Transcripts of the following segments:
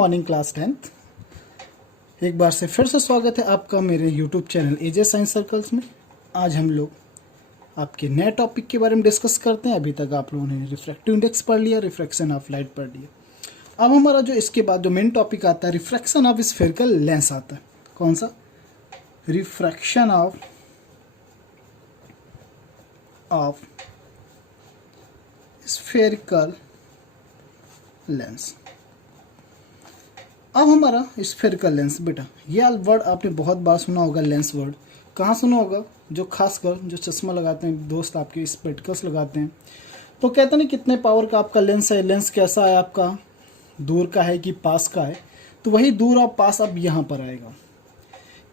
Morning class 10th। एक बार से फिर से स्वागत है आपका मेरे यूट्यूब चैनल एजे साइंस सर्कल्स में। आज हम लोग आपके नए टॉपिक के बारे में डिस्कस करते हैं। अभी तक आप लोगों ने रिफ्रैक्टिव इंडेक्स पढ़ लिया, रिफ्रैक्शन ऑफ लाइट पढ़ लिया। अब हमारा जो इसके बाद जो मेन टॉपिक आता है रिफ्रैक्शन ऑफ स्फेरिकल लेंस आता है। कौन सा? Refraction of spherical lens. अब हमारा स्फेरिकल लेंस, बेटा ये वर्ड आपने बहुत बार सुना होगा। लेंस वर्ड कहाँ सुना होगा? जो खासकर जो चश्मा लगाते हैं दोस्त, आपके स्पेक्टिकल्स लगाते हैं, तो कहते हैं कितने पावर का आपका लेंस है, लेंस कैसा है आपका, दूर का है कि पास का है। तो वही दूर और पास अब यहाँ पर आएगा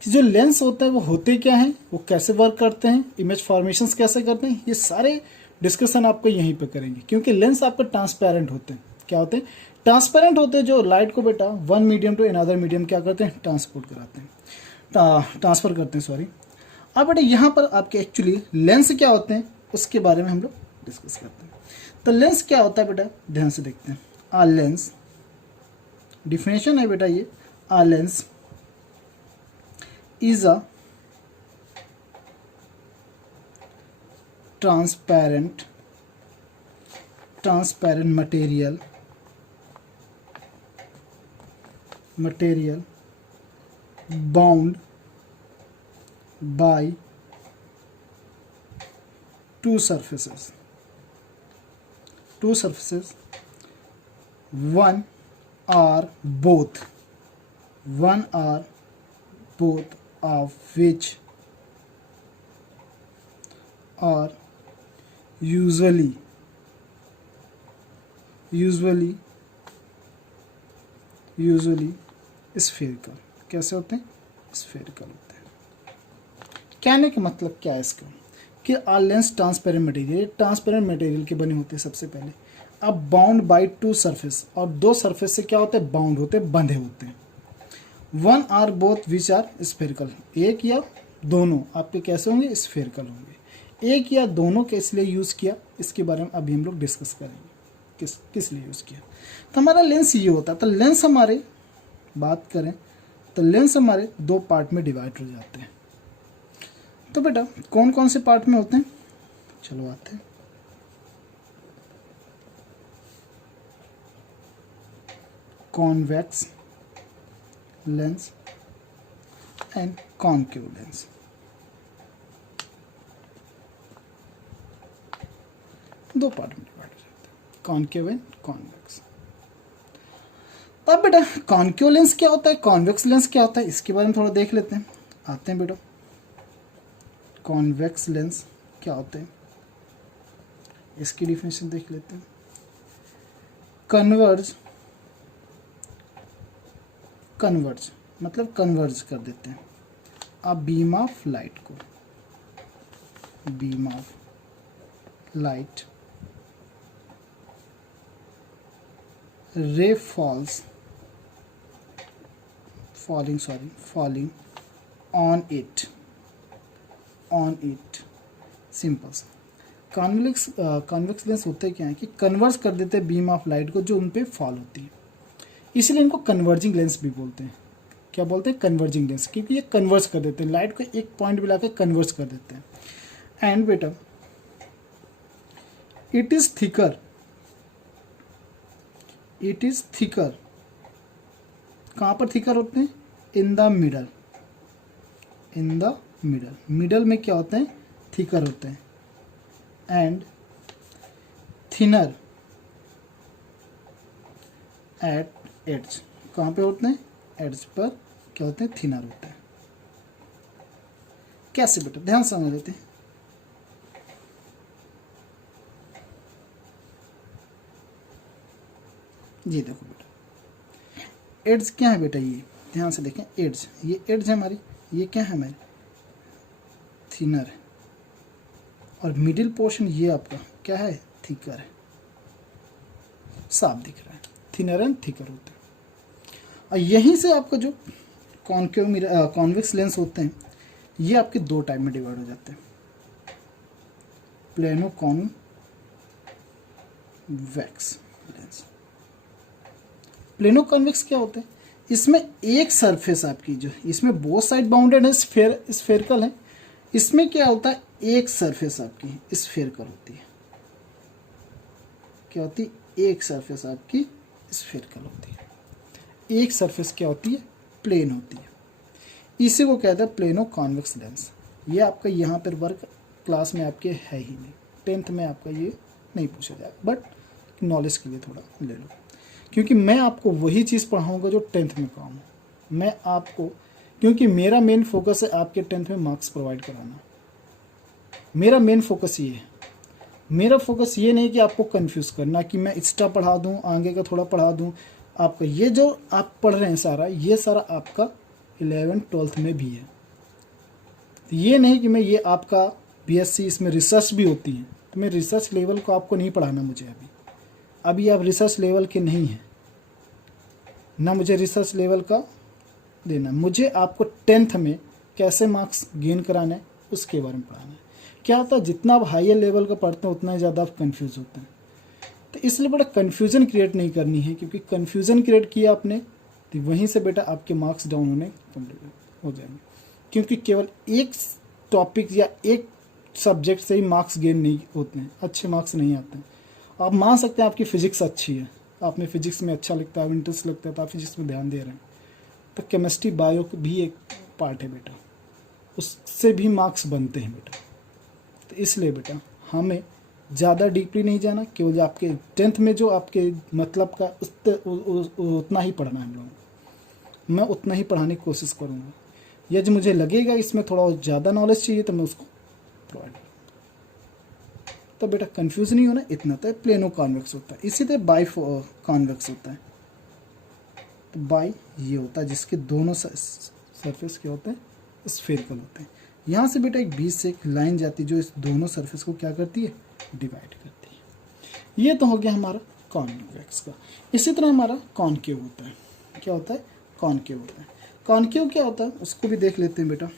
कि जो लेंस होते हैं वो होते क्या हैं, वो कैसे वर्क करते हैं, इमेज फॉर्मेशंस कैसे करते हैं, ये सारे डिस्कशन आपको यहीं पे करेंगे। क्योंकि लेंस आपके ट्रांसपेरेंट होते हैं। क्या होते हैं? ट्रांसपेरेंट होते हैं, जो लाइट को बेटा one medium to another medium क्या करते हैं, ट्रांसपोर्ट कराते हैं, ट्रांसफर करते हैं, सॉरी। अब बेटा यहाँ पर आपके एक्चुअली लेंस क्या होते हैं उसके बारे में हम लोग डिस्कस करते हैं। तो लेंस क्या होता है बेटा, ध्यान से देखते हैं। आ लेंस, डिफिनेशन है बेटा ये, a lens is a transparent material bound by two surfaces one or both of which are usually spherical। कैसे होते हैं? स्फेरिकल होते हैं। कहने का मतलब क्या है इसका कि आ लेंस ट्रांसपेरेंट मटेरियल के बने होते हैं सबसे पहले। अब बाउंड बाय टू सरफेस, और दो सरफेस से क्या होते हैं, बाउंड होते हैं, बंधे होते हैं। One or both which are spherical, एक या दोनों आपके कैसे होंगे, स्फेरिकल होंगे। एक या दोनों के इसलिए यूज़ किया, इसके बारे में अभी हम लोग डिस्कस करेंगे किस लिए यूज़ किया। तो हमारा लेंस ये होता है। तो लेंस हमारे बात करें तो लेंस हमारे दो पार्ट में डिवाइड हो जाते हैं। तो बेटा कौन कौन से पार्ट में होते हैं, चलो आते हैं। Convex lens and concave lens. दो पार्ट में डिवाइड हो जाते हैं, कॉनकेव एंड कॉन्वेक्स। तब बेटा कॉनकेव लेंस क्या होता है, कॉन्वेक्स लेंस क्या होता है, इसके बारे में थोड़ा देख लेते हैं। आते हैं बेटा, कॉन्वेक्स लेंस क्या होते हैं इसकी डिफिनेशन देख लेते हैं। कन्वर्ज मतलब कन्वर्ज कर देते हैं अ बीम ऑफ लाइट को, beam of light ray falling on it simple. Convex lens होते क्या है कि कन्वर्ज कर देते हैं बीम ऑफ लाइट को जो उन पे फॉल होती है, इसलिए इनको कन्वर्जिंग लेंस भी बोलते हैं। क्या बोलते हैं? कन्वर्जिंग लेंस, क्योंकि ये कन्वर्ज कर देते हैं लाइट को, एक पॉइंट पे लाकर कन्वर्ज कर देते हैं। एंड बेटा इट इज थिकर। कहाँ पर थिकर होते हैं? इन द मिडल में क्या होते हैं? थिकर होते हैं। And thinner eight edge. कहाँ पे होते हैं? एड्ज पर क्या होते हैं? थिनर होते हैं। कैसे बेटा, ध्यान से समझ लेते हैं। ये देखो बेटा, एड्स क्या है बेटा, ये ध्यान से देखें। एड्स, ये एड्स है हमारी, ये क्या है हमारी, थिनर है। और मिडिल पोर्शन ये आपका क्या है, थिकर है। साफ दिख रहा है, थिनर एंड थिकर होते हैं। और यहीं से आपका जो कॉन्वेक्स लेंस होते हैं ये आपके दो टाइप में डिवाइड हो जाते हैं। Plano convex lens plano convex क्या होता है, इसमें एक सरफेस आपकी जो, इसमें बोथ साइड बाउंडेड है, स्फेरिकल है, इसमें क्या होता है एक सरफेस आपकी स्फेरिकल होती है। क्या होती है, एक सरफेस आपकी स्फेरिकल होती है, एक सरफेस क्या होती है, प्लेन होती है। इसी को कहते हैं प्लेनो कॉन्वेक्स लेंस। ये आपका यहाँ पर वर्क क्लास में आपके है ही नहीं, 10th में आपका ये नहीं पूछा जाएगा, बट नॉलेज के लिए थोड़ा ले लो, क्योंकि मैं आपको वही चीज़ पढ़ाऊँगा जो 10th में काम हो। मैं आपको, क्योंकि मेरा मेन फोकस है आपके 10th में मार्क्स प्रोवाइड कराना, मेरा मेन फोकस ये है। मेरा फोकस ये नहीं कि आपको कंफ्यूज करना कि मैं एक्स्ट्रा पढ़ा दूं, आगे का थोड़ा पढ़ा दूं। आपका ये जो आप पढ़ रहे हैं सारा, ये सारा आपका 11th-12th में भी है। तो ये नहीं कि मैं ये आपका बीएससी, इसमें रिसर्च भी होती है, तो मैं रिसर्च लेवल को आपको नहीं पढ़ाना मुझे अभी आप रिसर्च लेवल के नहीं हैं ना, मुझे रिसर्च लेवल का देना। मुझे आपको 10th में कैसे मार्क्स गेन कराना है उसके बारे में पढ़ाना है। क्या होता है, जितना आप हायर लेवल का पढ़ते हैं उतना ज़्यादा आप कंफ्यूज होते हैं, तो इसलिए बड़ा कन्फ्यूज़न क्रिएट नहीं करनी है, क्योंकि कन्फ्यूज़न क्रिएट किया आपने तो वहीं से बेटा आपके मार्क्स डाउन होने हो जाएंगे। क्योंकि केवल एक टॉपिक या एक सब्जेक्ट से ही मार्क्स गेन नहीं होते हैं, अच्छे मार्क्स नहीं आते हैं। आप मान सकते हैं आपकी फ़िज़िक्स अच्छी है, आपने फिजिक्स में अच्छा लगता है, इंटरेस्ट लगता है, तो आप फिजिक्स में ध्यान दे रहे हैं, तो केमिस्ट्री बायो भी एक पार्ट है बेटा, उससे भी मार्क्स बनते हैं बेटा। तो इसलिए बेटा हमें ज़्यादा डीपली नहीं जाना, केवल आपके 10th में जो आपके मतलब का उतना ही पढ़ना है हम लोगों को। मैं उतना ही पढ़ाने की कोशिश करूँगा, यदि मुझे लगेगा इसमें थोड़ा ज़्यादा नॉलेज चाहिए तो मैं उसको प्रोवाइड करूँगा। तो बेटा कंफ्यूज नहीं होना, इतना तो प्लेनो कॉन्वेक्स होता है। इसी तरह बाई कॉन्वेक्स होता है। तो बाई ये होता है जिसके दोनों सरफेस क्या होते हैं, स्फेरिकल होते हैं। यहाँ से बेटा एक बीच से एक लाइन जाती है जो इस दोनों सरफेस को क्या करती है, डिवाइड करती है। ये तो हो गया हमारा कॉन्वेक्स का। इसी तरह हमारा कॉनकेव होता है। क्या होता है, कॉनकेव होता है। कॉनकेव क्या होता है उसको भी देख लेते हैं बेटा।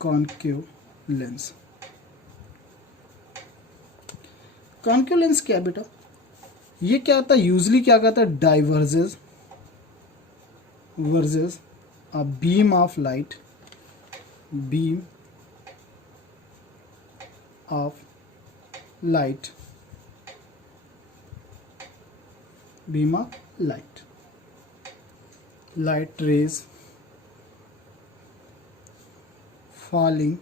कॉनकेव लेंस, कॉनकेव लेंस क्या है बेटा, ये क्या होता है, यूजली क्या कहता है, diverges versus a beam of light, beam of light, beam of light, light rays falling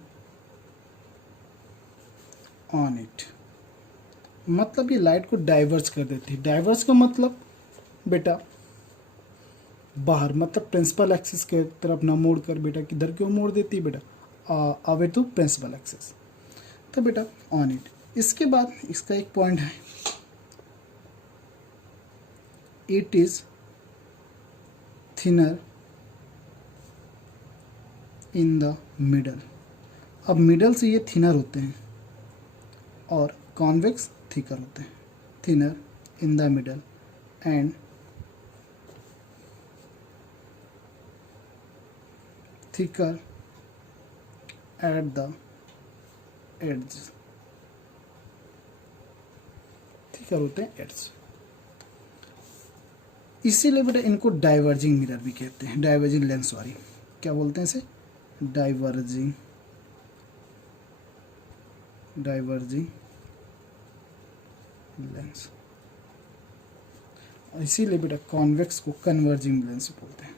on it. मतलब ये लाइट को डाइवर्स कर देती है। डाइवर्स का मतलब बेटा बाहर, मतलब प्रिंसिपल एक्सिस के तरफ ना मोड़ कर बेटा किधर क्यों मोड़ देती है बेटा, अवे टू प्रिंसिपल एक्सिस। तो बेटा ऑन इट। इसके बाद इसका एक पॉइंट है, it is thinner in the middle. अब मिडल से ये थिनर होते हैं और कॉन्वेक्स थिकर होते हैं। Thinner in the middle and thicker at the edge. Thicker होते हैं एड्ज। इसीलिए बेटा इनको डाइवर्जिंग मिरर भी कहते हैं, डाइवर्जिंग लेंस। सॉरी, क्या बोलते हैं इसे, डाइवर्जिंग लेंस। इसीलिए बेटा कॉन्वेक्स को कन्वर्जिंग लेंस बोलते हैं।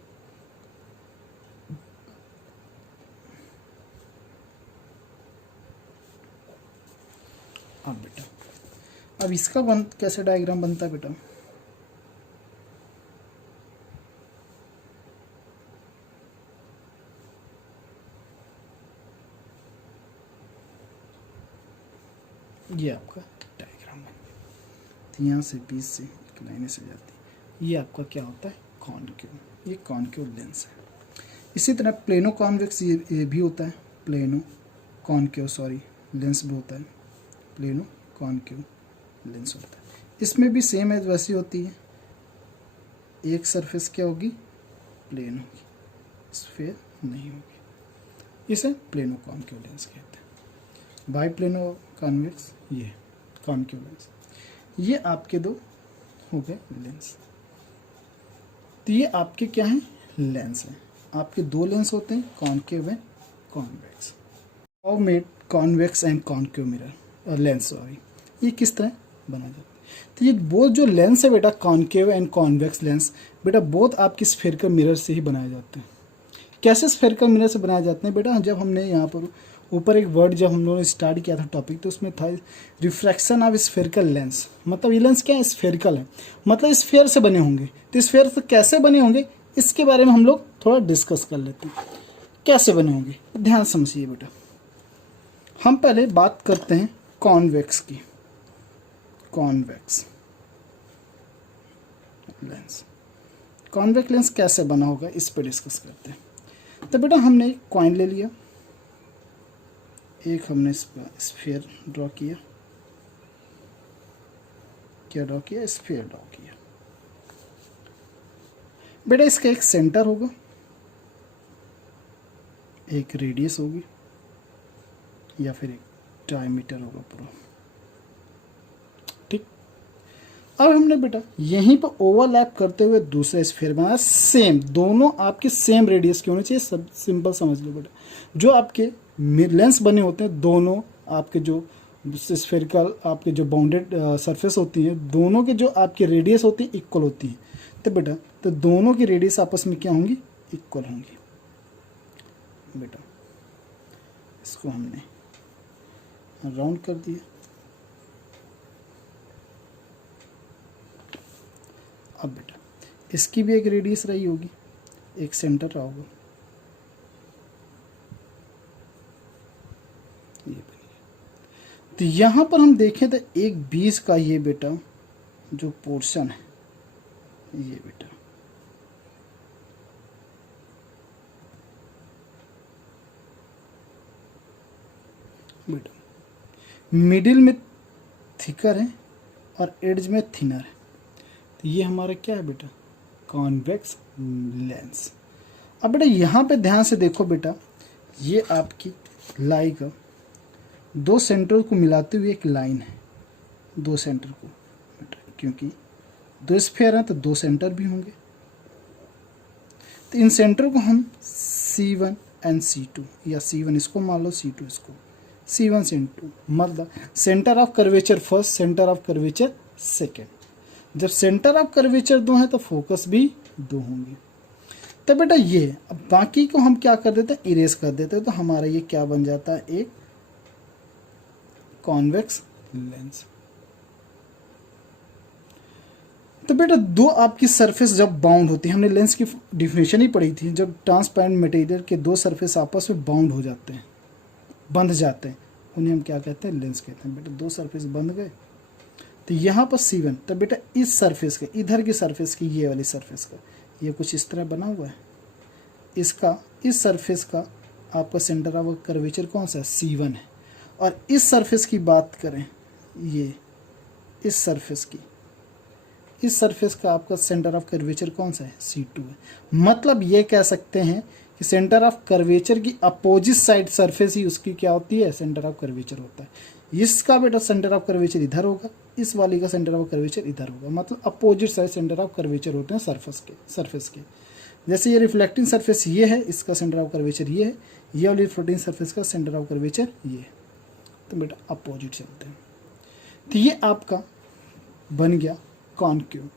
अब बेटा अब इसका कैसे डायग्राम बनता है बेटा, ये आपका डायग्राम बन गया। तो यहाँ से बीच से एक लाइन से जाती है, ये आपका क्या होता है, कॉनकेव। ये कॉनकेव लेंस है। इसी तरह प्लेनो कॉन्वेक्स ये भी होता है, प्लेनो कॉनकेव सॉरी लेंस भी होता है, प्लेनो कॉनकेव लेंस होता है। इसमें भी सेम है, वैसी होती है। एक सरफेस क्या होगी, प्लेन होगी, स्फेयर नहीं होगी। इसे प्लेनो कॉनकेव लेंस कहते हैं। बाई प्लेनो कॉन्वेक्स, ये कॉनकेव लेंस। ये आपके दो हो गए लेंस। तो ये आपके क्या हैं, लेंस हैं। आपके दो लेंस होते हैं, concave and convex. How made convex and concave mirror lens, sorry, ये किस तरह बनाया जाता है। तो ये बोथ जो लेंस है बेटा, कॉनकेव एंड कॉन्वेक्स लेंस, बेटा बोथ आपकी स्फेरिकल मिरर से ही बनाए जाते हैं। कैसे स्फेरिकल मिरर से बनाए जाते हैं बेटा, जब हमने यहाँ पर ऊपर एक वर्ड जब हम लोगों ने स्टार्ट किया था टॉपिक, तो उसमें था रिफ्रैक्शन ऑफ स्फेरिकल लेंस। मतलब ये लेंस क्या है, स्फेरिकल है, मतलब स्फेयर से बने होंगे। तो स्फेयर से कैसे बने होंगे, इसके बारे में हम लोग थोड़ा डिस्कस कर लेते हैं, कैसे बने होंगे। ध्यान समझिए बेटा, हम पहले बात करते हैं कॉन्वेक्स की। कॉन्वेक्स लेंस, कॉन्वेक्स लेंस कैसे बना होगा, इस पर डिस्कस करते हैं। तो बेटा हमने कॉइन ले लिया, एक हमने इस पर स्फीयर ड्रॉ किया, क्या ड्रॉ किया, स्फीयर ड्रॉ किया। बेटा इसका एक सेंटर होगा, एक रेडियस होगी, या फिर एक डायमीटर होगा पूरा, ठीक। अब हमने बेटा यहीं पर ओवरलैप करते हुए दूसरा स्फीयर बनाया, सेम, दोनों आपके सेम रेडियस के होने चाहिए। सब सिंपल समझ लो बेटा, जो आपके लेंस बने होते हैं दोनों आपके जो स्फेरिकल आपके जो बाउंडेड सरफेस होती हैं, दोनों के जो आपकी रेडियस होती है इक्वल होती है। तो बेटा तो दोनों की रेडियस आपस में क्या होंगी, इक्वल होंगी। बेटा इसको हमने राउंड कर दिया। अब बेटा इसकी भी एक रेडियस रही होगी, एक सेंटर रहा होगा, ये बनी। तो यहाँ पर हम देखें तो एक बीच का ये बेटा जो पोर्शन है, ये बेटा मिडिल में थिकर है और एड्ज में थिनर है। तो ये हमारा क्या है बेटा, कॉन्वेक्स लेंस। अब बेटा यहाँ पे ध्यान से देखो बेटा, ये आपकी लाई का दो सेंटर को मिलाते हुए एक लाइन है, दो सेंटर को बेटा, क्योंकि दो स्फीयर हैं तो दो सेंटर भी होंगे। तो इन सेंटर को हम C1 एंड C2, या C1 इसको मान लो, C2 इसको, C1 C2 मतलब centre of curvature first, centre of curvature second. जब सेंटर ऑफ कर्वेचर दो हैं तो फोकस भी दो होंगे। तो बेटा ये, अब बाकी को हम क्या कर देते हैं, इरेज कर देते हैं। तो हमारा ये क्या बन जाता है, एक कॉन्वेक्स लेंस। तो बेटा दो आपकी सरफेस जब बाउंड होती है, हमने लेंस की डिफिनेशन ही पढ़ी थी, जब ट्रांसपेरेंट मटेरियल के दो सरफेस आपस में बाउंड हो जाते हैं, बंध जाते हैं, उन्हें हम क्या कहते हैं, लेंस कहते हैं। बेटा दो सरफेस बंध गए, तो यहाँ पर C1, तो बेटा इस सरफेस का, इधर की सरफेस की, ये वाली सरफेस का, ये कुछ इस तरह बना हुआ है। इसका, इस सरफेस का आपका सेंटर ऑफ कर्वेचर कौन सा है, C1 है। और इस सरफेस की बात करें, ये इस सरफेस की, इस सरफेस का आपका सेंटर ऑफ कर्वेचर कौन सा है, C2 है। मतलब ये कह सकते हैं कि सेंटर ऑफ कर्वेचर की अपोजिट साइड सरफेस ही उसकी क्या होती है, सेंटर ऑफ कर्वेचर होता है। इसका बेटा सेंटर ऑफ कर्वेचर इधर होगा, इस वाली का सेंटर ऑफ कर्वेचर इधर होगा, मतलब opposite side centre of curvature होते हैं सरफेस के। जैसे ये रिफ्लेक्टिंग सरफेस ये है, इसका सेंटर ऑफ कर्वेचर ये है, ये वाली रिफ्लेक्टिंग सरफेस का सेंटर ऑफ कर्वेचर ये है। तो बेटा अपोजिट चलते हैं। तो ये आपका बन गया कॉनकेव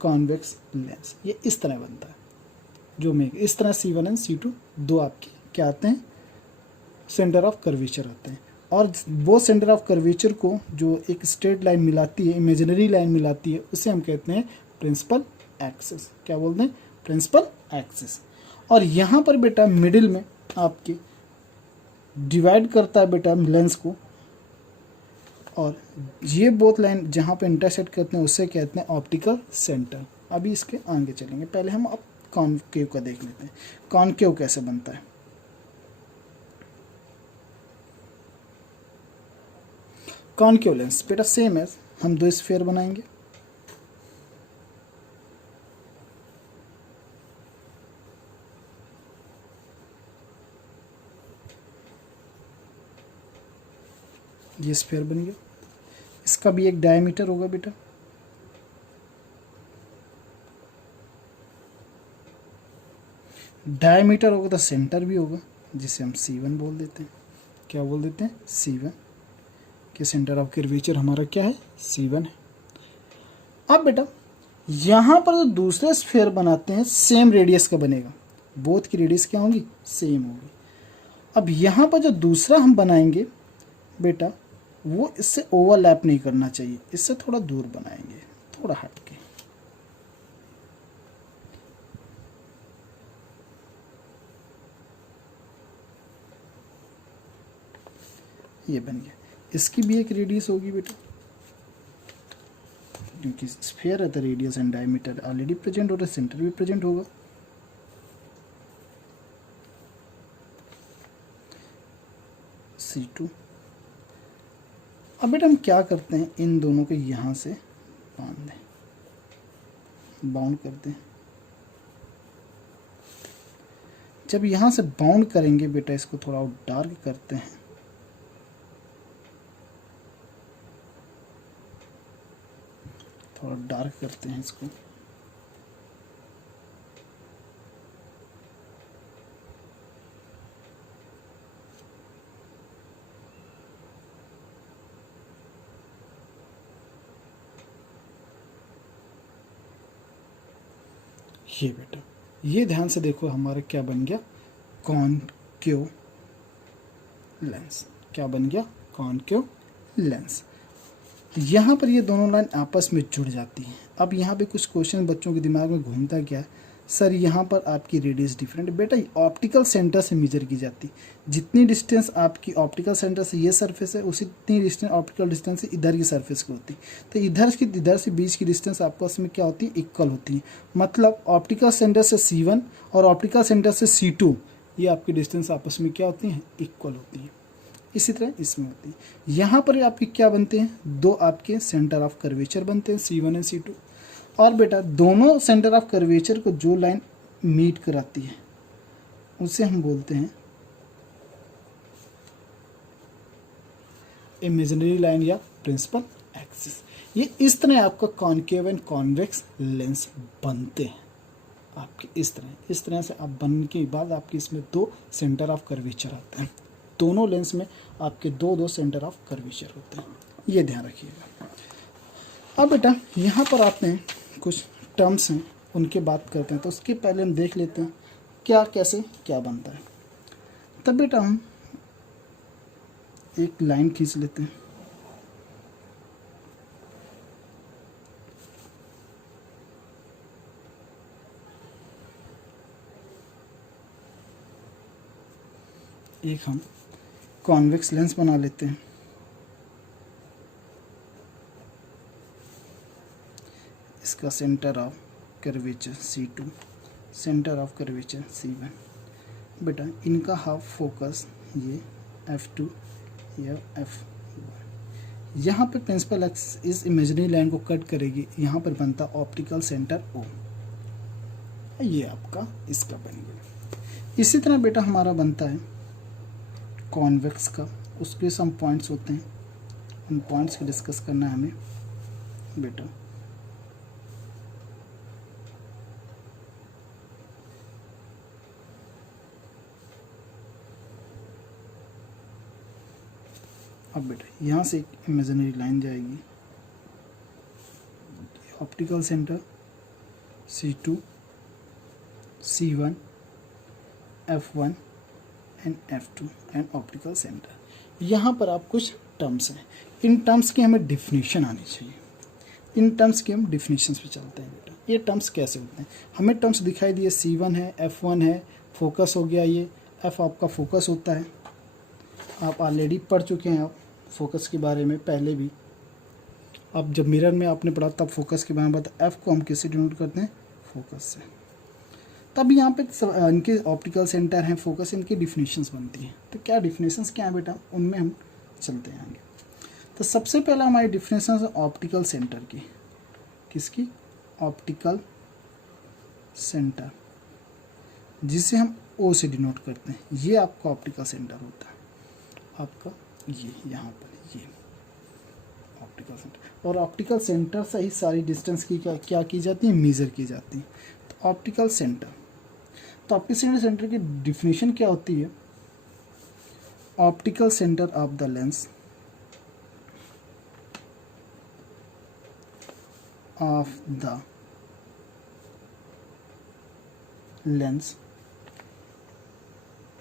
कॉन्वेक्स लेंस। ये इस तरह बनता है, जो में इस तरह C1 एंड C2 दो आपके क्या आते हैं, सेंटर ऑफ कर्वेचर आते हैं। और वो सेंटर ऑफ कर्वेचर को जो एक स्ट्रेट लाइन मिलाती है, इमेजिनरी लाइन मिलाती है, उसे हम कहते हैं प्रिंसिपल एक्सिस। क्या बोलते हैं, प्रिंसिपल एक्सिस। और यहाँ पर बेटा मिडिल में आपके डिवाइड करता है बेटा लेंस को, और ये बोथ लाइन जहाँ पे इंटरसेक्ट करते हैं उसे कहते हैं ऑप्टिकल सेंटर। अभी इसके आगे चलेंगे, पहले हम अब कॉनकेव का देख लेते हैं, कॉनकेव कैसे बनता है। कॉनकेव लेंस बेटा सेम है, हम दो स्फीयर बनाएंगे, ये स्फीयर बन गया, इसका भी एक डायमीटर होगा बेटा, डायमीटर होगा तो सेंटर भी होगा, जिसे हम C1 बोल देते हैं। क्या बोल देते हैं? C1 के सेंटर ऑफ कर्वेचर हमारा क्या है? C1 है। अब बेटा यहाँ पर जो दूसरे स्फीयर बनाते हैं सेम रेडियस का बनेगा, बोथ की रेडियस क्या होगी? सेम होगी। अब यहाँ पर जो दूसरा हम बनाएंगे बेटा वो इससे ओवरलैप नहीं करना चाहिए, इससे थोड़ा दूर बनाएंगे, थोड़ा हट के। ये बन गया। इसकी भी एक रेडियस होगी बेटा, क्योंकि स्फीयर है तो radius and diameter already present हो रहा है, सेंटर भी प्रेजेंट होगा। C2। अब बेटा हम क्या करते हैं, इन दोनों को यहाँ से बांध दें, बाउंड कर दें। जब यहाँ से बाउंड करेंगे बेटा, इसको थोड़ा और डार्क करते हैं, थोड़ा डार्क करते हैं इसको। ये बेटा ये ध्यान से देखो, हमारा क्या बन गया? Concave lens. क्या बन गया? Concave lens. यहाँ पर ये दोनों लाइन आपस में जुड़ जाती हैं। अब यहाँ पे कुछ क्वेश्चन बच्चों के दिमाग में घूमता क्या है, सर यहाँ पर आपकी रेडियस डिफरेंट है। बेटा ऑप्टिकल सेंटर से मेजर की जाती है, जितनी डिस्टेंस आपकी ऑप्टिकल सेंटर से ये सरफेस है उसी इतनी डिस्टेंस ऑप्टिकल डिस्टेंस से इधर की सरफेस की होती है। तो इधर से बीच की डिस्टेंस आपस में क्या होती है? इक्वल होती है। मतलब ऑप्टिकल सेंटर से C1 और ऑप्टिकल सेंटर से C2 ये आपकी डिस्टेंस आपस में क्या होती हैं? इक्वल होती है। इसी तरह इसमें होती है। यहाँ पर आपके क्या बनते हैं? दो आपके सेंटर ऑफ कर्वेचर बनते हैं, C1 एंड C2। और बेटा दोनों सेंटर ऑफ कर्वेचर को जो लाइन मीट कराती है उसे हम बोलते हैं इमेजिनरी लाइन या प्रिंसिपल एक्सिस। ये इस तरह आपका कॉनकेव एंड कॉन्वेक्स लेंस बनते हैं आपके। इस तरह से आप बनने के बाद आपके इसमें दो सेंटर ऑफ कर्वेचर आते हैं। दोनों लेंस में आपके दो सेंटर ऑफ कर्वेचर होते हैं, ये ध्यान रखिएगा। अब बेटा यहाँ पर आते हैं कुछ टर्म्स हैं, उनके बात करते हैं। तो उसके पहले हम देख लेते हैं क्या कैसे क्या बनता है। तब बेटा हम एक लाइन खींच लेते हैं। एक हम कॉन्वेक्स लेंस बना लेते हैं। इसका centre of curvature C2, centre of curvature C1। बेटा इनका हाफ फोकस ये F2 या F1। यहाँ पे प्रिंसिपल एक्सिस इस इमेजिनरी लाइन को कट करेगी, यहाँ पर बनता ऑप्टिकल सेंटर O। ये आपका इसका बन गया। इसी तरह बेटा हमारा बनता है कॉन्वेक्स का, उसके सम पॉइंट्स होते हैं, उन पॉइंट्स को डिस्कस करना है हमें बेटा। अब बेटा यहाँ से एक इमेजिनरी लाइन जाएगी, optical centre C2, C1, F1 and F2 and optical centre. यहाँ पर आप कुछ टर्म्स हैं, इन टर्म्स की हमें डिफिनीशन आनी चाहिए। इन टर्म्स की हम डिफिनीशंस पे चलते हैं बेटा। ये टर्म्स कैसे होते हैं? हमें टर्म्स दिखाई दिए, C1 है, F1 है, फोकस हो गया, ये F आपका फोकस होता है। आप ऑलरेडी पढ़ चुके हैं आप फोकस के बारे में पहले भी। अब जब मिरर में आपने पढ़ा तब फोकस के बारे में बताया। F को हम किससे डिनोट करते हैं? फोकस से। तब यहाँ पे इनके ऑप्टिकल सेंटर हैं, फोकस, इनकी डिफिनीशंस बनती हैं। तो क्या डिफिनीशंस क्या है बेटा, उनमें हम चलते हैं आगे। तो सबसे पहला हमारी डिफिनीशन है ऑप्टिकल सेंटर की। किसकी? ऑप्टिकल सेंटर, जिसे हम O से डिनोट करते हैं। ये आपका ऑप्टिकल सेंटर होता है, आपका ये यहाँ पर ये ऑप्टिकल सेंटर। और ऑप्टिकल सेंटर से ही सारी डिस्टेंस की क्या की जाती है? मेज़र की जाती है। तो ऑप्टिकल सेंटर, तो ऑप्टिकल सेंटर की डिफिनेशन क्या होती है? Optical centre of the lens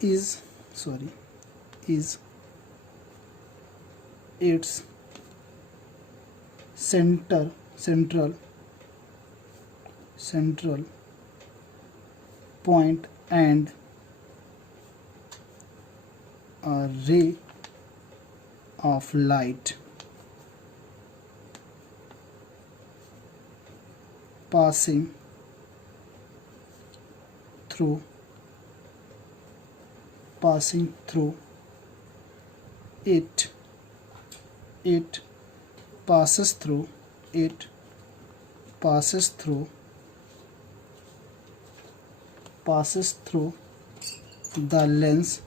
is its central point and a ray of light passing through it passes through the lens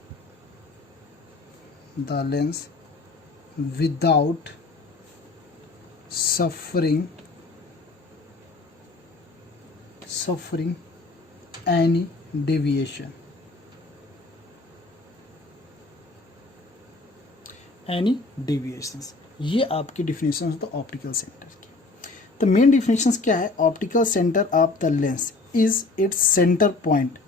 without suffering any deviation. ये आपकी डिफिनेशन है तो optical centre की। तो मेन डिफिनेशंस क्या है? Optical centre of the lens is its centre point.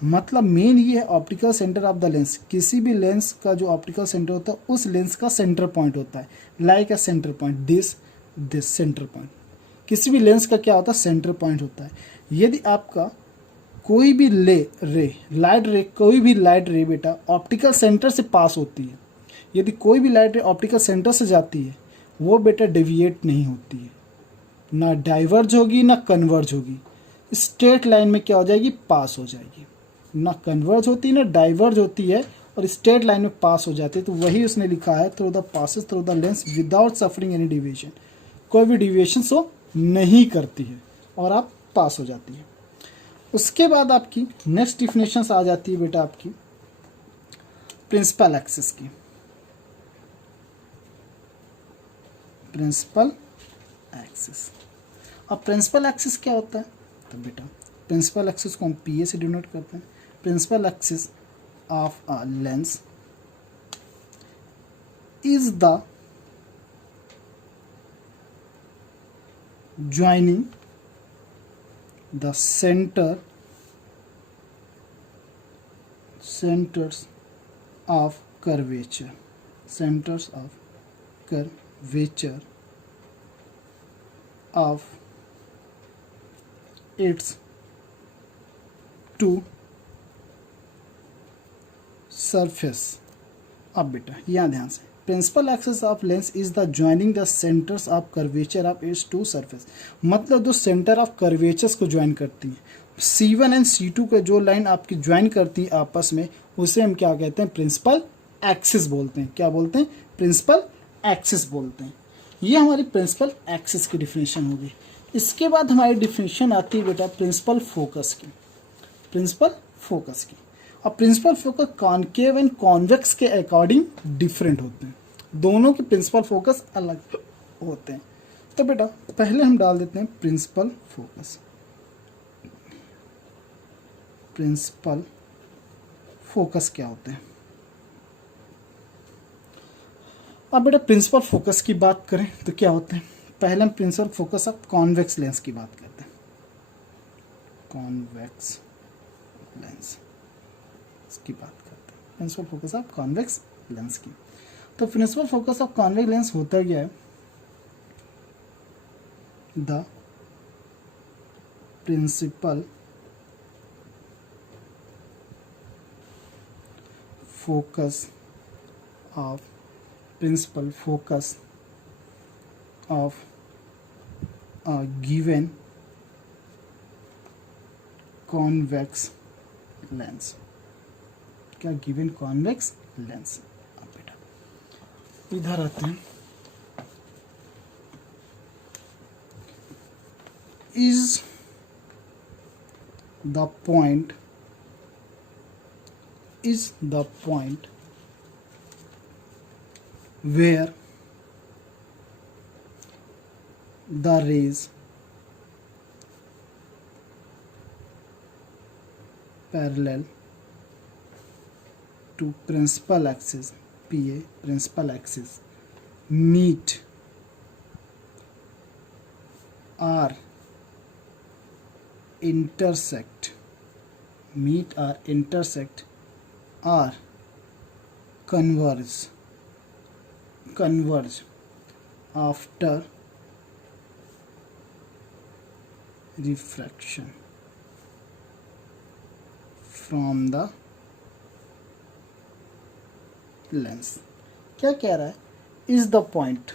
मतलब main ये है optical centre of the lens, किसी भी लेंस का जो ऑप्टिकल सेंटर होता है उस लेंस का सेंटर पॉइंट होता है। Like a centre point, this centre point. किसी भी लेंस का क्या होता है? सेंटर पॉइंट होता है। यदि आपका कोई भी कोई भी लाइट रे बेटा ऑप्टिकल सेंटर से पास होती है, यदि कोई भी लाइट रे ऑप्टिकल सेंटर से जाती है, वो बेटा डेविएट नहीं होती है, ना डाइवर्ज होगी ना कन्वर्ज होगी, स्ट्रेट लाइन में क्या हो जाएगी? पास हो जाएगी। ना कन्वर्ज होती है ना डाइवर्ज होती है, और स्ट्रेट लाइन में पास हो जाती है। तो वही उसने लिखा है, through the passes through the lens without suffering any deviation. कोई भी डिविएशन शो नहीं करती है और आप पास हो जाती है। उसके बाद आपकी नेक्स्ट डिफिनेशन आ जाती है बेटा आपकी प्रिंसिपल एक्सिस की। प्रिंसिपल एक्सिस क्या होता है? तो बेटा प्रिंसिपल एक्सिस को हम पीए से डिनोट करते हैं। Principal axis of a lens is the joining the centers of curvature of its two surface। अब बेटा यहाँ ध्यान से, principal axis of lens is the joining the centres of curvature of its two surface. मतलब जो centre of curvatures को join करती हैं, C1 एंड C2 के जो लाइन आपकी ज्वाइन करती है आपस में, उसे हम क्या कहते हैं? प्रिंसिपल एक्सिस बोलते हैं। क्या बोलते हैं? प्रिंसिपल एक्सिस बोलते हैं। ये हमारी प्रिंसिपल एक्सिस की डिफिनेशन होगी। इसके बाद हमारी डिफिनेशन आती है बेटा प्रिंसिपल फोकस की। अब principal focus concave and convex के अकॉर्डिंग डिफरेंट होते हैं। दोनों के प्रिंसिपल फोकस अलग होते हैं। तो बेटा पहले हम डाल देते हैं प्रिंसिपल फोकस क्या होते हैं? अब बेटा प्रिंसिपल फोकस की बात करें तो क्या होते हैं? पहले हम principal focus of convex lens की बात करते हैं। कॉन्वेक्स लेंस की बात करते हैं, principal focus of convex lens की। तो principal focus of convex lens होता क्या है? The principal focus of a given convex lens। क्या? Given convex lens. अब बेटा इधर आते हैं, is the point where the rays parallel to principal axis, PA principal axis, meet or intersect, meet or intersect or converge after refraction from the lens। क्या कह रहा है? Is the point,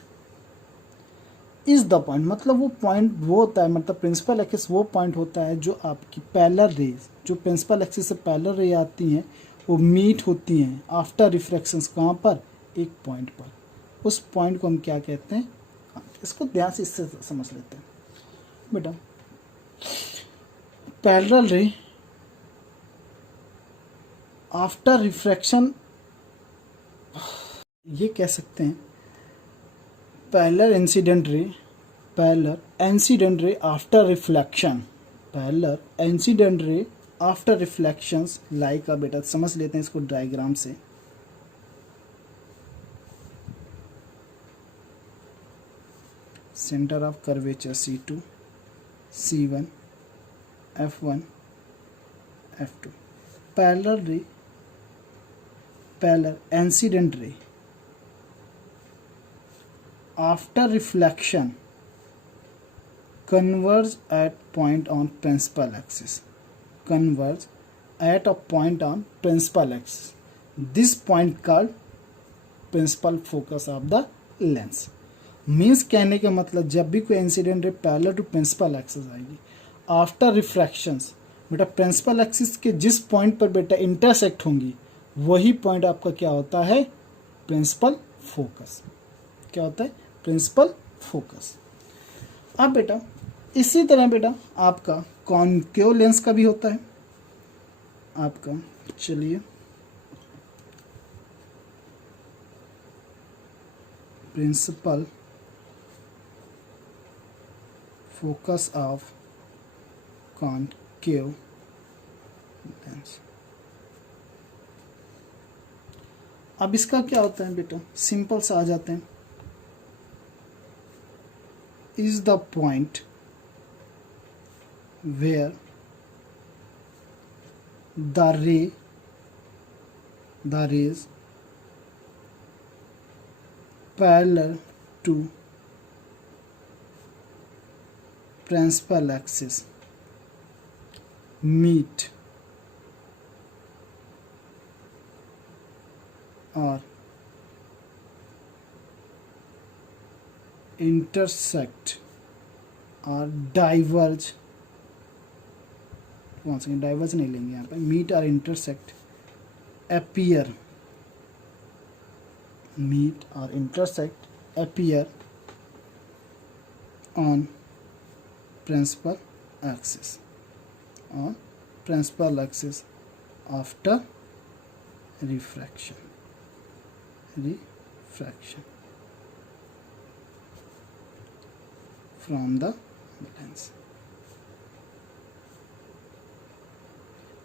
is the point मतलब वो point वो होता है, मतलब प्रिंसिपल एक्सिस वो पॉइंट होता है जो आपकी पैरेलल रेज, जो प्रिंसिपल एक्सिस से पैरेलल रे आती हैं वो मीट होती हैं आफ्टर रिफ्रैक्शंस। कहाँ पर? एक पॉइंट पर। उस पॉइंट को हम क्या कहते हैं? इसको ध्यान से इससे समझ लेते हैं बेटा। पैरेलल रे आफ्टर रिफ्रैक्शन, ये कह सकते हैं parallel incident ray, parallel incident ray after reflection, parallel incident ray after reflections like का बेटा समझ लेते हैं इसको डायग्राम से। Centre of curvature C2, C1, F1, F2, parallel ray, parallel incident ray after reflection converge at point on principal axis, converge at a point on principal axis, this point called principal focus of the lens। Means कहने का मतलब जब भी कोई incident ray parallel to principal axis आएगी after refractions, बेटा principal axis के जिस पॉइंट पर बेटा इंटरसेक्ट होंगी वही पॉइंट आपका क्या होता है? Principal focus. क्या होता है? Principal focus. अब बेटा इसी तरह बेटा आपका कॉनकेव लेंस का भी होता है आपका। चलिए principal focus of concave lens. अब इसका क्या होता है बेटा? सिंपल सा आ जाते हैं। is the point where the rays parallel to principal axis meet or intersect और diverge, once again diverge नहीं लेंगे यहाँ पे, meet और intersect appear, meet और intersect appear on principal axis, on principal axis after refraction, from the lens।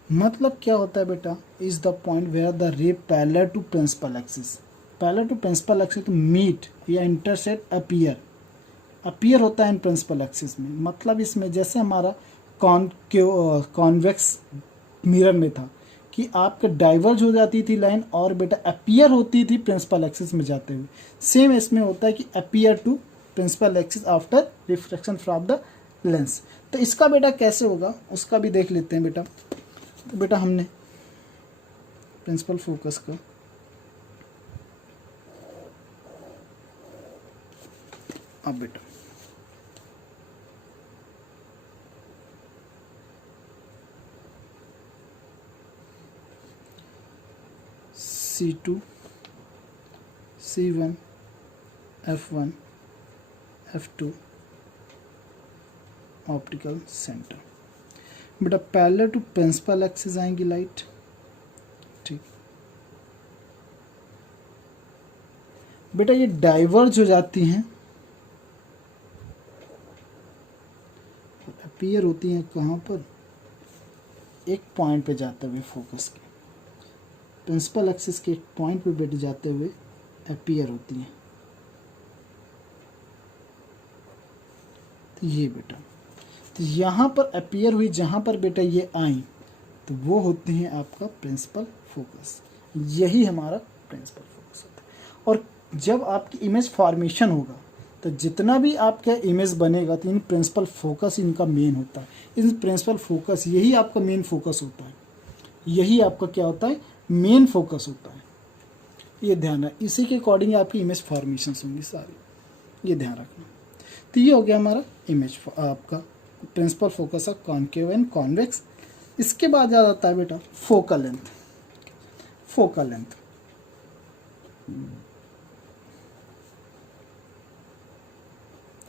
मतलब क्या होता है बेटा? Is the point where the ray parallel to principal axis, parallel to principal axis तो meet या intersect appear होता है इन प्रिंसिपल एक्सिस में। मतलब इसमें जैसे हमारा कॉन्वेक्स मिरर में था कि आपका डाइवर्ज हो जाती थी लाइन और बेटा अपीयर होती थी प्रिंसिपल एक्सिस में जाते हुए, सेम इसमें होता है कि appear to principal axis after refraction from the lens. तो इसका बेटा कैसे होगा उसका भी देख लेते हैं बेटा। तो बेटा हमने प्रिंसिपल फोकस का अब बेटा C2, C1, F1, F2 optical centre. बेटा पैरेलल टू प्रिंसिपल एक्सिस आएंगी लाइट, ठीक। बेटा ये डाइवर्ज हो जाती हैं, अपीयर होती हैं कहाँ पर? एक पॉइंट पे जाते हुए फोकस के, प्रिंसिपल एक्सिस के एक पॉइंट पे बेटे जाते हुए अपीयर होती है। तो ये बेटा, तो यहाँ पर अपीयर हुई, जहाँ पर बेटा ये आई, तो वो होते हैं आपका प्रिंसिपल फोकस। यही हमारा प्रिंसिपल फोकस होता है। और जब आपकी इमेज फॉर्मेशन होगा तो जितना भी आपका इमेज बनेगा तो इन प्रिंसिपल फोकस इनका मेन होता है। इन प्रिंसिपल फोकस, यही आपका मेन फोकस होता है, यही आपका क्या होता है, मेन फोकस होता है। ये ध्यान है, इसी के अकॉर्डिंग आपकी इमेज फॉर्मेशन होंगी सारी, ये ध्यान रखना। तो ये हो गया हमारा इमेज आपका प्रिंसिपल फोकस है कॉन्केव एंड कॉन्वेक्स। इसके बाद आ जाता है बेटा फोकल लेंथ। फोकल लेंथ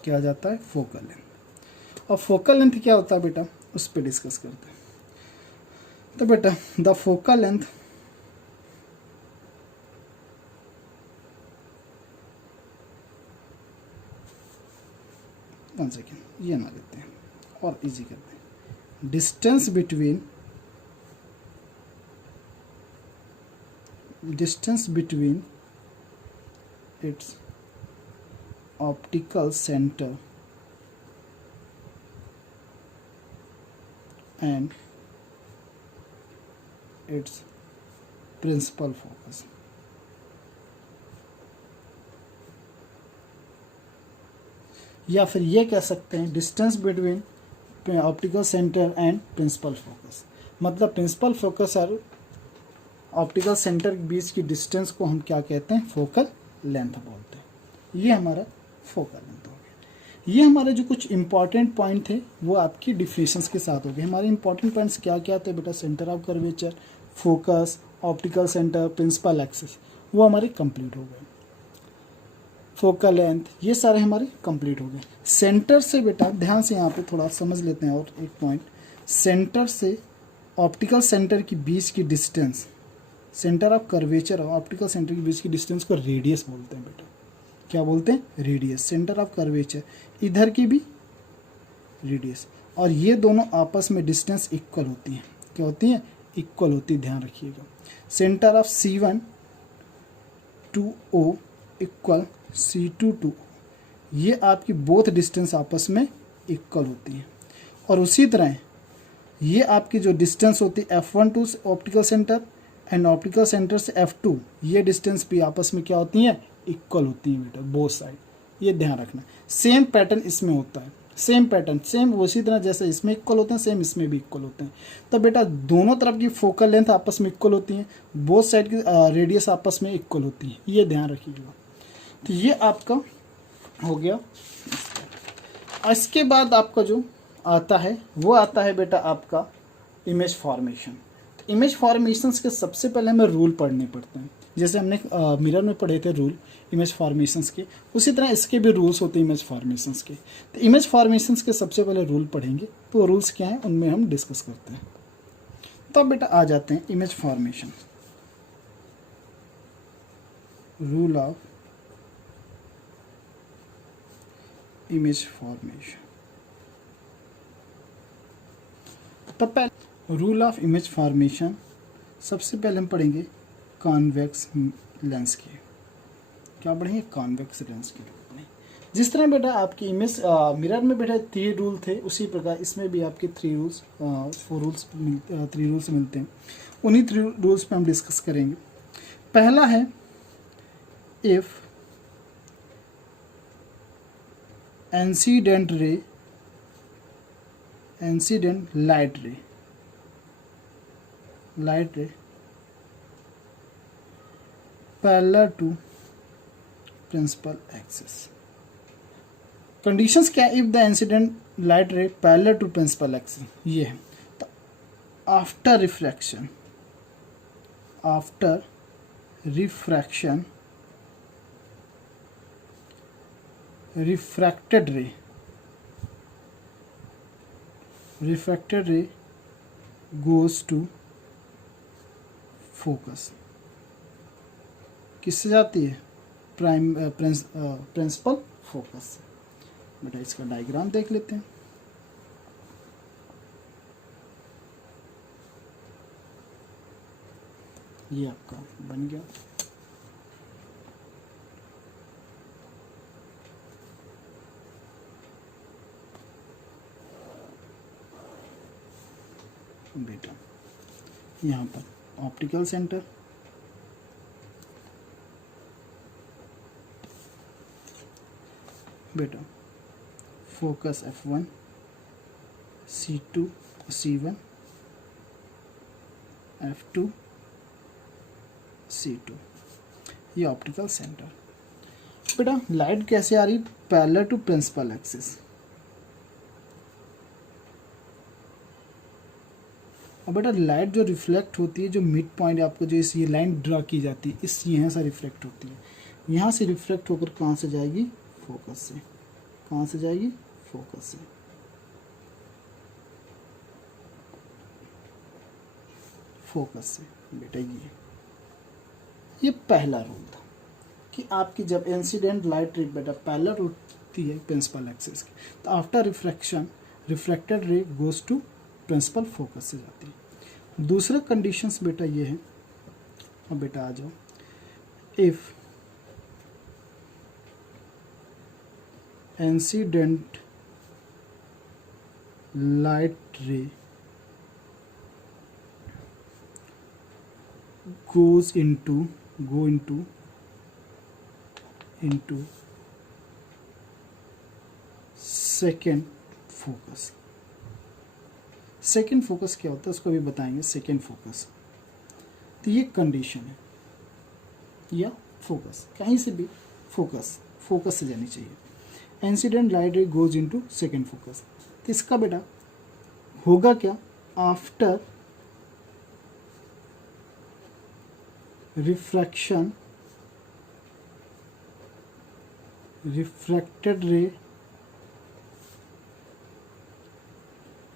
क्या आ जाता है, फोकल लेंथ। और फोकल लेंथ क्या होता है बेटा, उस पर डिस्कस करते हैं। तो बेटा the focal length one second, ये ना लेते हैं और इजी करते हैं। Distance between its optical centre and its principal focus. या फिर ये कह सकते हैं distance between optical centre and principal focus. मतलब प्रिंसिपल फोकस और ऑप्टिकल सेंटर के बीच की डिस्टेंस को हम क्या कहते हैं, फोकल लेंथ बोलते हैं। ये हमारा फोकल लेंथ हो गया। ये हमारे जो कुछ इंपॉर्टेंट पॉइंट थे वो आपकी डिफिनेशंस के साथ हो गए। हमारे इंपॉर्टेंट पॉइंट्स क्या क्या थे बेटा, centre of curvature, focus, optical centre, principal axis, वो हमारे कंप्लीट हो गए। फोकल लेंथ, ये सारे हमारे कंप्लीट हो गए। सेंटर से बेटा ध्यान से यहाँ पे थोड़ा समझ लेते हैं और एक पॉइंट, सेंटर से ऑप्टिकल सेंटर के बीच की डिस्टेंस, सेंटर ऑफ कर्वेचर और ऑप्टिकल सेंटर के बीच की डिस्टेंस को रेडियस बोलते हैं बेटा। क्या बोलते हैं, रेडियस। सेंटर ऑफ कर्वेचर, इधर की भी रेडियस, और ये दोनों आपस में डिस्टेंस इक्वल होती हैं। क्या होती हैं, इक्वल होती है, ध्यान रखिएगा। Centre of C1 to O equal C2 to, ये आपकी बोथ डिस्टेंस आपस में इक्वल होती हैं। और उसी तरह ये आपकी जो डिस्टेंस होती है F1 to optical centre and optical centre से F2, ये डिस्टेंस भी आपस में क्या होती हैं, इक्वल होती हैं बेटा, बोथ साइड। ये ध्यान रखना। सेम पैटर्न इसमें होता है, सेम पैटर्न, सेम उसी तरह जैसे इसमें इक्वल होते हैं, सेम इसमें भी इक्वल होते हैं। तो बेटा दोनों तरफ की फोकल लेंथ आपस में इक्वल होती हैं, बोथ साइड की रेडियस आपस में इक्वल होती है, ये ध्यान रखिएगा। तो ये आपका हो गया। इसके बाद आपका जो आता है वो आता है बेटा आपका इमेज फॉर्मेशन। तो इमेज फॉर्मेशंस के सबसे पहले हमें रूल पढ़ने पड़ते हैं। जैसे हमने मिरर में पढ़े थे रूल इमेज फॉर्मेशंस के, उसी तरह इसके भी रूल्स होते हैं इमेज फॉर्मेशंस के। तो इमेज फॉर्मेशंस के सबसे पहले रूल पढ़ेंगे, तो रूल्स क्या हैं उनमें हम डिस्कस करते हैं। तो अब बेटा आ जाते हैं image formation. Rule of image formation. तो पहले रूल ऑफ इमेज फॉर्मेशन, सबसे पहले हम पढ़ेंगे कॉन्वेक्स लेंस की। क्या पढ़ेंगे, कॉन्वेक्स लेंस की। जिस तरह बेटा आपकी इमेज मिरर में बेटा 3 रूल थे, उसी प्रकार इसमें भी आपके 3 रूल्स मिलते हैं। उन्हीं 3 रूल्स पे हम डिस्कस करेंगे। पहला है if incident light ray parallel to principal axis. Conditions क्या है, if the incident light ray parallel to principal axis, ये है। तो after refraction refracted ray goes to focus, किससे जाती है, प्रिंसिपल फोकस। बेटा इसका डायग्राम देख लेते हैं। ये आपका बन गया। बेटा यहाँ पर ऑप्टिकल सेंटर, बेटा focus F1, C2, C1, F2, C2, ये ऑप्टिकल सेंटर। बेटा लाइट कैसे आ रही, पैरेलल टू प्रिंसिपल एक्सिस। अब बेटा लाइट जो रिफ्लेक्ट होती है, जो मिड पॉइंट आपको जो इस ये लाइन ड्रा की जाती है, इस यहाँ से रिफ्लेक्ट होती है, यहाँ से रिफ्लेक्ट होकर कहाँ से जाएगी, फोकस से। कहाँ से जाएगी, फोकस से। फोकस से बेटा ये पहला रूल था कि आपकी जब इंसिडेंट लाइट रे बेटा पैरेलल होती है प्रिंसिपल एक्सिस की, तो after refraction refracted ray goes to principal focus से जाती है। दूसरा कंडीशंस बेटा ये है, अब बेटा आ जाओ, इफ इंसिडेंट लाइट रे goes into second focus. Second focus क्या होता है उसको भी बताएंगे। सेकेंड फोकस तो ये कंडीशन है, या फोकस कहीं से भी फोकस से जानी चाहिए। Incident light ray goes into second focus, तो इसका बेटा होगा क्या, after refraction refracted ray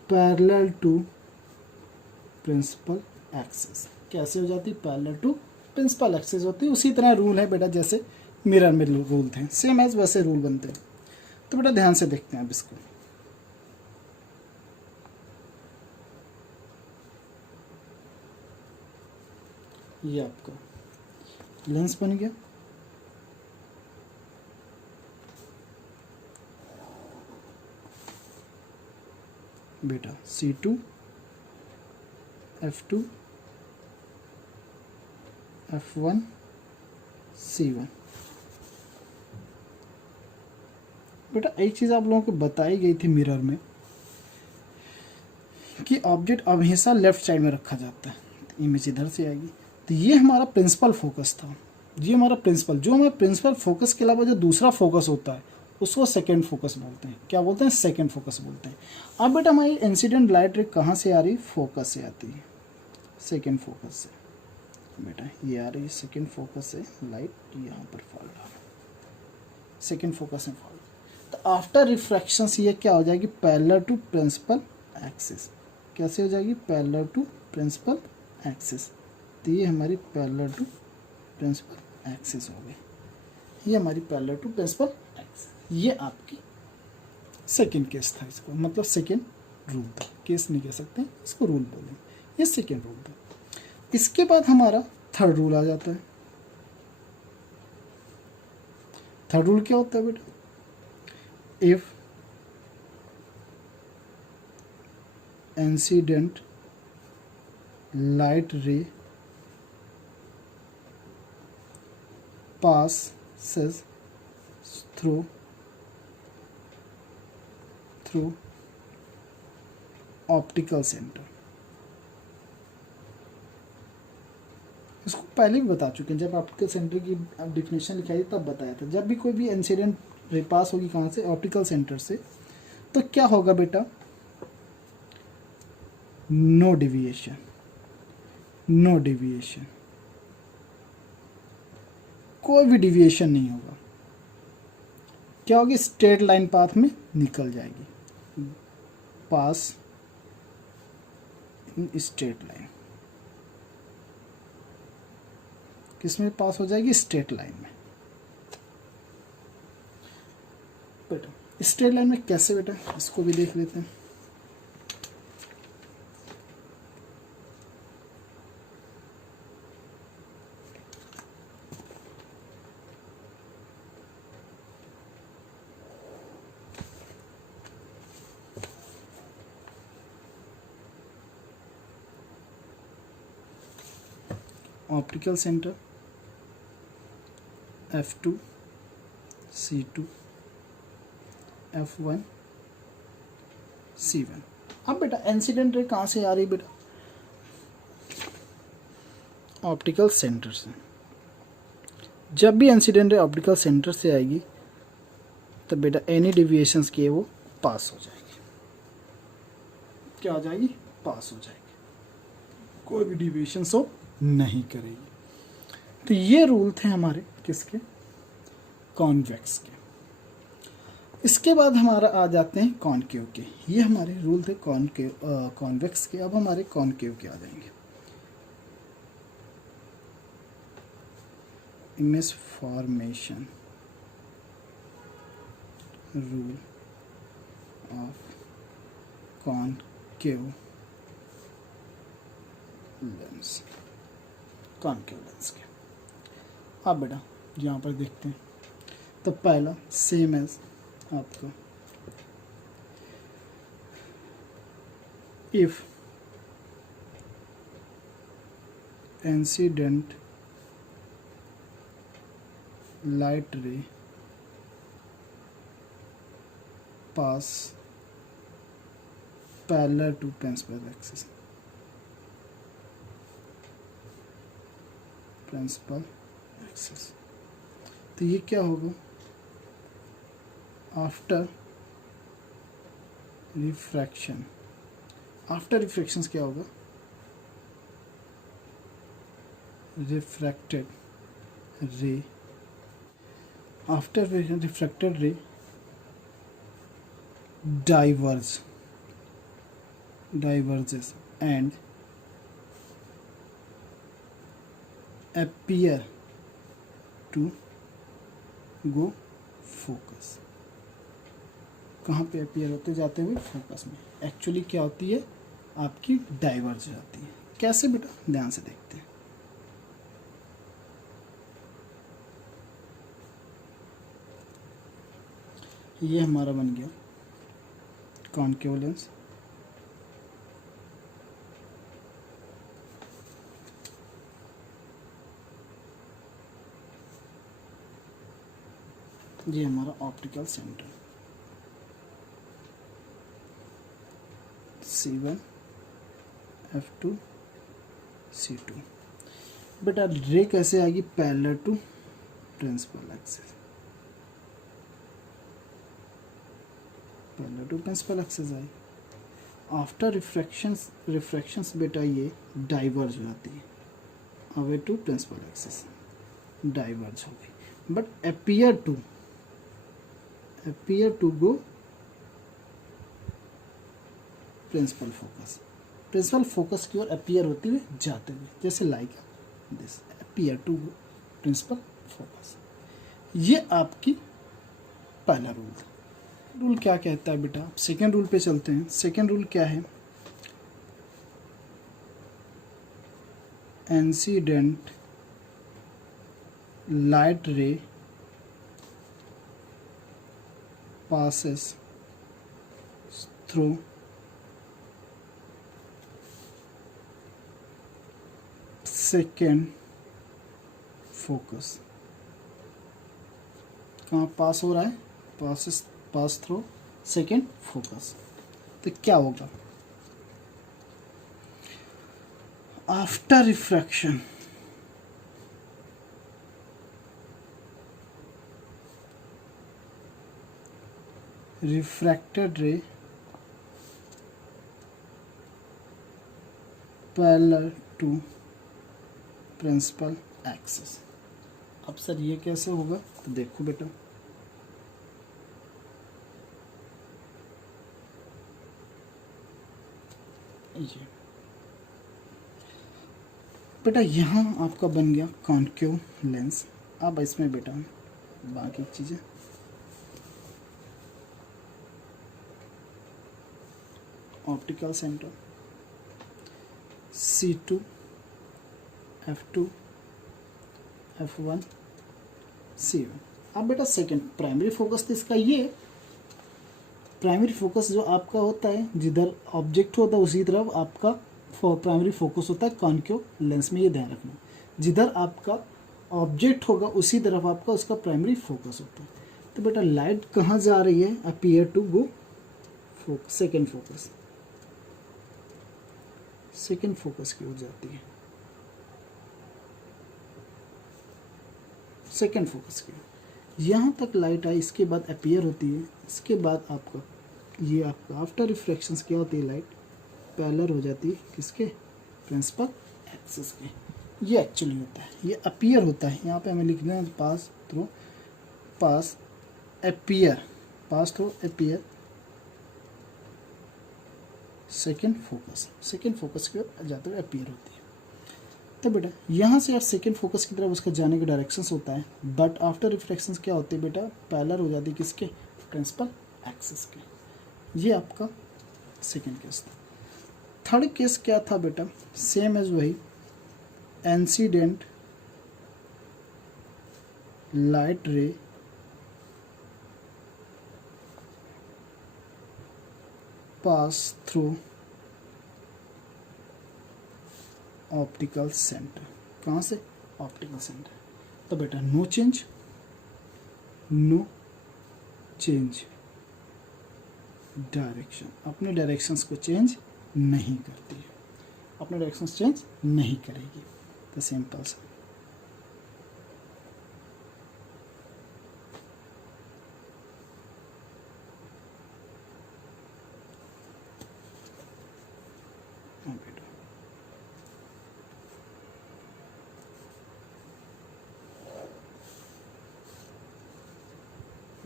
parallel to principal axis. कैसे हो जाती, पैरेलल टू प्रिंसिपल एक्सिस होती है। उसी तरह रूल है बेटा जैसे मिरर में रूल थे, सेम एज वैसे रूल बनते हैं। तो बेटा ध्यान से देखते हैं अब इसको। ये आपका लेंस बन गया, बेटा C2, F2, F1, C1। बेटा एक चीज़ आप लोगों को बताई गई थी मिरर में कि ऑब्जेक्ट हमेशा लेफ्ट साइड में रखा जाता है, इमेज इधर से आएगी। तो ये हमारा प्रिंसिपल फोकस था, ये हमारा प्रिंसिपल, जो हमारा प्रिंसिपल फोकस के अलावा जो दूसरा फोकस होता है उसको सेकंड फोकस बोलते हैं। क्या बोलते हैं, सेकंड फोकस बोलते हैं। अब बेटा हमारी इंसिडेंट लाइट रे कहाँ से आ रही, फोकस से आती है, सेकंड फोकस से। बेटा ये आ रही है सेकंड फोकस से लाइट, यहाँ पर फॉल रहा है, सेकंड फोकस में फॉल। तो आफ्टर रिफ्रैक्शन ये क्या हो जाएगी, पैरेलल टू प्रिंसिपल एक्सिस। कैसे हो जाएगी, पैरेलल टू प्रिंसिपल एक्सिस। तो ये हमारी पैरेलल टू प्रिंसिपल एक्सिस हो गई, ये हमारी पैरेलल टू प्रिंसिपल एक्सिस। ये आपकी सेकेंड केस था, इसको मतलब सेकेंड रूल था, केस नहीं कह सकते इसको, रूल बोलें। ये सेकेंड रूल था। इसके बाद हमारा थर्ड रूल आ जाता है। थर्ड रूल क्या होता है बेटा, इफ इंसिडेंट लाइट रे passes through ऑप्टिकल सेंटर। इसको पहले भी बता चुके हैं, जब ऑप्टिकल सेंटर की डिफिनेशन लिखाई तब बताया था। जब भी कोई भी इंसिडेंट रे पास होगी कहाँ से, ऑप्टिकल सेंटर से, तो क्या होगा बेटा, नो डेविएशन, नो डेविएशन, कोई भी डिविएशन नहीं होगा। क्या होगी, स्ट्रेट लाइन पाथ में निकल जाएगी, पास इन स्ट्रेट लाइन। किस में पास हो जाएगी, स्ट्रेट लाइन में। बेटा स्ट्रेट लाइन में कैसे बेटा, इसको भी देख लेते हैं। Optical centre F2 C2 F1 C1। अब बेटा इंसिडेंट रे कहाँ से आ रही बेटा? ऑप्टिकल सेंटर से। जब भी इंसिडेंट रे ऑप्टिकल सेंटर से आएगी तो बेटा एनी डिविएशंस की वो पास हो जाएगी। क्या हो जाएगी? पास हो जाएगी, कोई भी डिविएशंस हो नहीं करेगी। तो ये रूल थे हमारे किसके? कॉन्वेक्स के। इसके बाद हमारा आ जाते हैं कॉनकेव के। ये हमारे रूल थे कॉन्वेक्स के। अब हमारे कॉनकेव के आ जाएंगे। Image formation rule of concave lens. Concave lens के अब बेटा यहाँ पर देखते हैं। तो पहला सेम एज आपका if incident light ray pass parallel to principal axis. Principal axis तो ये क्या होगा? After refraction. आफ्टर रिफ्रैक्शन क्या होगा? रिफ्रैक्टेड रे। आफ्टर रिफ्रैक्टेड रे diverges and appear to go focus। कहाँ पे अपीयर होते जाते हुए? फोकस में। एक्चुअली क्या होती है? आपकी डाइवर्ज हो जाती है। कैसे बेटा? ध्यान से देखते हैं। ये हमारा बन गया कॉनकेव लेंस। ये हमारा optical centre C1 F2 C2। बेटा रे कैसे आएगी? Parallel to principal axis. Parallel to principal axis आई। आफ्टर रिफ्रैक्शंस बेटा ये डाइवर्ज हो जाती है away to principal axis. Diverge हो गई but appear to go principal focus. Principal focus की ओर अपीयर होते हुए जाते हुए, जैसे like this appear to go principal focus. ये आपकी पहला रूल था। रूल क्या कहता है बेटा? सेकेंड रूल पे चलते हैं। सेकेंड रूल क्या है? इंसिडेंट लाइट रे passes through second focus। कहाँ पास हो रहा है? Pass through second focus. तो क्या होगा? After refraction refracted ray parallel to principal axis। अब सर ये कैसे होगा? तो देखो बेटा, ये बेटा यहाँ आपका बन गया कॉनकेव लेंस। अब इसमें बेटा बाकी चीज़ें optical centre C2 F2 F1 C1। अब बेटा सेकंड प्राइमरी फोकस तो इसका ये प्राइमरी फोकस जो आपका होता है, जिधर ऑब्जेक्ट होता है उसी तरफ आपका प्राइमरी फोकस होता है कॉनकेव लेंस में। ये ध्यान रखना। जिधर आपका ऑब्जेक्ट होगा उसी तरफ आपका उसका प्राइमरी फोकस होता है। तो बेटा लाइट कहाँ जा रही है, appear to go second focus, second focus की ओर जाती है, सेकेंड फोकस की ओर। यहाँ तक लाइट आई, इसके बाद अपीयर होती है, इसके बाद आपका ये आपका आफ्टर रिफ्लेक्शंस क्या होती है, लाइट पैरेलल हो जाती है किसके, प्रिंसिपल एक्सिस के। ये एक्चुअली होता है, ये अपीयर होता है। यहाँ पे हमें लिखना है pass through appear, pass through appear second focus, second focus की ओर जाते हुए अपीयर होती है। तो बेटा यहाँ से आप सेकेंड फोकस की तरफ उसका जाने का डायरेक्शंस होता है, बट आफ्टर रिफ्लेक्शंस क्या होते हैं बेटा, पैरेलल हो जाती है किसके, प्रिंसिपल एक्सिस के। ये आपका सेकेंड केस था। थर्ड केस क्या था बेटा, सेम एज वही, incident light ray pass through optical centre. कहाँ से, ऑप्टिकल सेंटर। तो बेटा no change, no change direction, अपने डायरेक्शंस को चेंज नहीं करती है, अपने डायरेक्शंस चेंज नहीं करेगी। तो सिंपल सा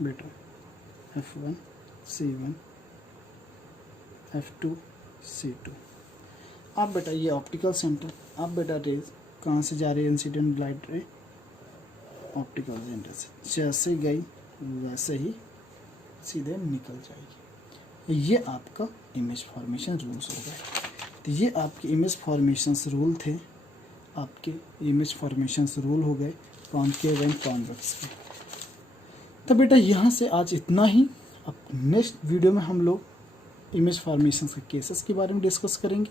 बेटा F1 C1 F2 C2। अब बेटा ये ऑप्टिकल सेंटर, अब बेटा रेज कहाँ से जा रही है, incident light ray optical centre से, जैसे गई वैसे ही सीधे निकल जाएगी। ये आपका इमेज फॉर्मेशन रूल्स हो गए। तो ये आपके इमेज फॉर्मेशंस रूल थे, आपके इमेज फॉर्मेशंस रूल हो गए कॉनकेव एंड कॉन्वेक्स के। तो बेटा यहाँ से आज इतना ही। अब नेक्स्ट वीडियो में हम लोग इमेज फॉर्मेशंस के केसेस के बारे में डिस्कस करेंगे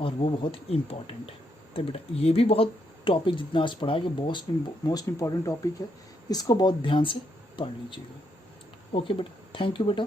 और वो बहुत इम्पॉर्टेंट है। तो बेटा ये भी बहुत टॉपिक जितना आज पढ़ा कि मोस्ट इम्पॉर्टेंट टॉपिक है, इसको बहुत ध्यान से पढ़ लीजिएगा। ओके बेटा, थैंक यू बेटा।